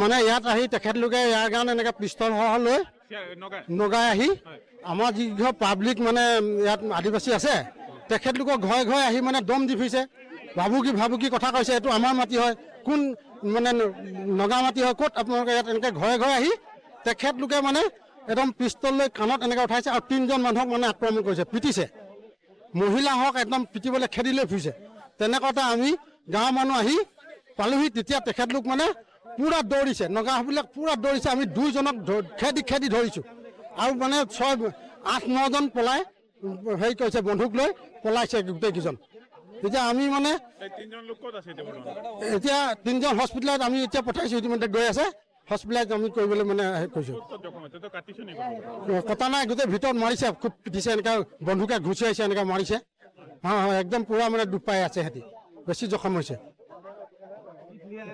মানে ইয়াত আহি তেখেতলোকে ইয়াৰ কাৰণে এনেকৈ পিষ্টল লৈ নগাই আহি আমাৰ যি পাব্লিক মানে ইয়াত আদিবাসী আছে তেখেতলোকৰ ঘৰে ঘৰে আহি মানে দম দি ফুৰিছে ভাবুকি কথা কৈছে এইটো আমাৰ মাটি হয় কোন মানে নগা মাটি হয় ক'ত আপোনালোকে ইয়াত এনেকৈ ঘৰে ঘৰে আহি তেখেতলোকে মানে একদম পিষ্টল লৈ কাণত এনেকৈ উঠাইছে আৰু 3জন মানুহক মানে আক্ৰমণ কৰিছে পিটিছে মহিলাহক একদম পিটিবলৈ খেদি লৈ ফুৰিছে তেনেকুৱাতে আমি গাঁৱৰ মানুহ আহি পালোহি তেতিয়া তেখেতলোক মানে পুৰা দৌৰিছে নগাবিলাক পুৰা দৌৰিছে আমি 2জনক খেদি ধৰিছোঁ আৰু মানে 8-9জন পলাই হেৰি কৰিছে বন্ধুক লৈ পলাইছে গোটেইকেইজন তেতিয়া আমি মানে এতিয়া 3জন হস্পিটেলত আমি এতিয়া পঠাইছোঁ ইতিমধ্যে গৈ আছে হস্পিটেলত আমি কৰিবলৈ মানে হেৰি কৰিছোঁ কটা নাই গোটেই ভিতৰত মাৰিছে খুব পিটিছে এনেকৈ বন্ধুকে ঘুচিয়াইছে এনেকৈ মাৰিছে একদম পুৰা মানে দুখ পাই আছে সিহঁতি বেছি জখম হৈছে